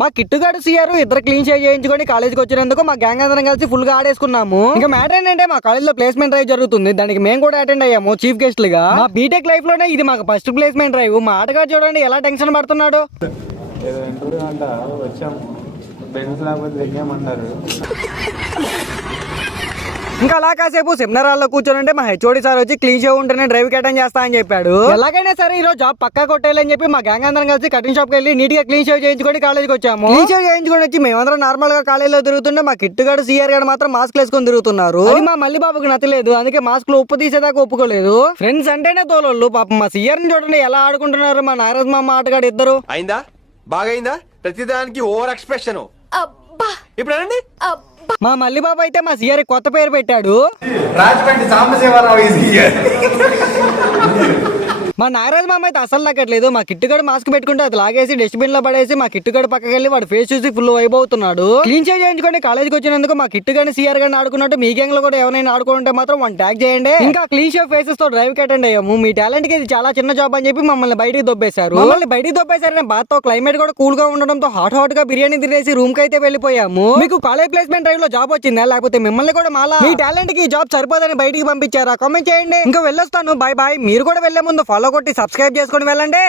మా కిట్టుగాడు సిఆర్ ఇద్దరు clean shave చేయించుకొని కాలేజీకి వచ్చినందుకు మా గ్యాంగ్ అందరం కలిసి ఫుల్ గా ఆడేసుకున్నాము. ఇంకా మ్యాటర్ ఏంటంటే మా కాలేజ్ లో ప్లేస్మెంట్ డ్రైవ్ జరుగుతుంది. దానికి మేము కూడా అటెండ్ అయ్యాము చీఫ్ గెస్ట్ లుగా. మా బీటెక్ లైఫ్ లోనే ఇది మాకు ఫస్ట్ ప్లేస్మెంట్ డ్రైవ్. మా ఆటగాడు చూడండి ఎలా టెన్షన్ పడుతున్నాడు. ఇంకా అలా కాసేపు సెమినార్ హాల్లో కూర్చొని మా హెచ్ఓడి సార్ వచ్చి క్లీన్ షేవ్ ఉంటేనే డ్రైవ్ కి అటెండ్ చేస్తా అని చెప్పాడు. ఎలాగైనా సరే ఈ రోజు జాబ్ పక్కా కొట్టేయాలని చెప్పి మా గ్యాంగ్ అందరం కలిసి కటింగ్ షాప్ కి వెళ్ళి నీట్ గా క్లీన్ షేవ్ చేయించుకొని కాలేజ్కి వచ్చాము. క్లీన్ షేవ్ చేయించుకొని వచ్చి మేమందరం నార్మల్ గా కాలేజీలో తిరుగుతుంటే మా కిట్టుగాడు సిఆర్ గారు మాత్రం మాస్క్ వేసుకొని తిరుగుతున్నారు. అది మా మల్లి బాబుకి నచ్చలేదు. అందుకే మాస్క్ లో ఉప్పు తీసేదాకా ఒప్పుకోలేదు. ఫ్రెండ్స్ అంటేనే తోలోళ్ళు. పాపం మా సిఆర్ ని చూడండి ఎలా ఆడుకుంటున్నారు మా నారాజ్ మామ ఆటగాడు ఇద్దరు. అయిందా బాగైందా ప్రతిదానికి ఓవర్ ఎక్స్ప్రెషన్. ఇప్పుడు అనండి. మా మల్లి బాబు అయితే మా సిఆర్ కొత్త పేరు పెట్టాడు. Rajahmundry Sambasivarao is here. మా నాగరాజ్ మామ అయితే అసలు తగ్గట్లేదు. మా కిట్టుగాడు మాస్క్ పెట్టుకుంటే అది లాగేసి డస్ట్బిన్ లో పడేసి మా కిట్టుగాడు పక్కకి వెళ్ళి వాడు ఫేస్ చూసి ఫుల్ వైబ్ అవుతున్నాడు. క్లీన్ షేవ్ చేయించుకొని కాలేజ్కి వచ్చినందుకు మా కిట్టుగాని సిఆర్ గారిని ఆడుకున్నట్టు మీ గ్యాంగ్ లో కూడా ఎవరైనా ఆడుకుంటే మాత్రం వన్ ట్యాగ్ చేయండి. ఇంకా క్లీన్ షేవ్ ఫేసెస్ తో డ్రైవ్ కి అటెండ్ అయ్యాము. మీ టాలెంట్ కి ఇది చాలా చిన్న జాబ్ అని చెప్పి మమ్మల్ని బయటికి దొబ్బేశారు. బాత్ తో క్లైమేట్ కూడా కూల్ గా ఉండడంతో హాట్ గా బిర్యానీ తినేసి రూమ్ కి అయితే వెళ్ళిపోయాము. మీకు కాలేజ్ ప్లేస్మెంట్ డ్రైవ్ లో జాబ్ వచ్చిందా లేకపోతే మిమ్మల్ని కూడా మాలా మీ టాలెంట్ కి జాబ్ సరిపోదని బయటికి పంపించారా? కామెంట్ చేయండి. ఇంకా వెళ్ళొస్తాను. Bye bye. మీరు కూడా వెళ్లే ముందు ఫాలో కొట్టి సబ్స్క్రైబ్ చేసుకొని వెళ్ళండి.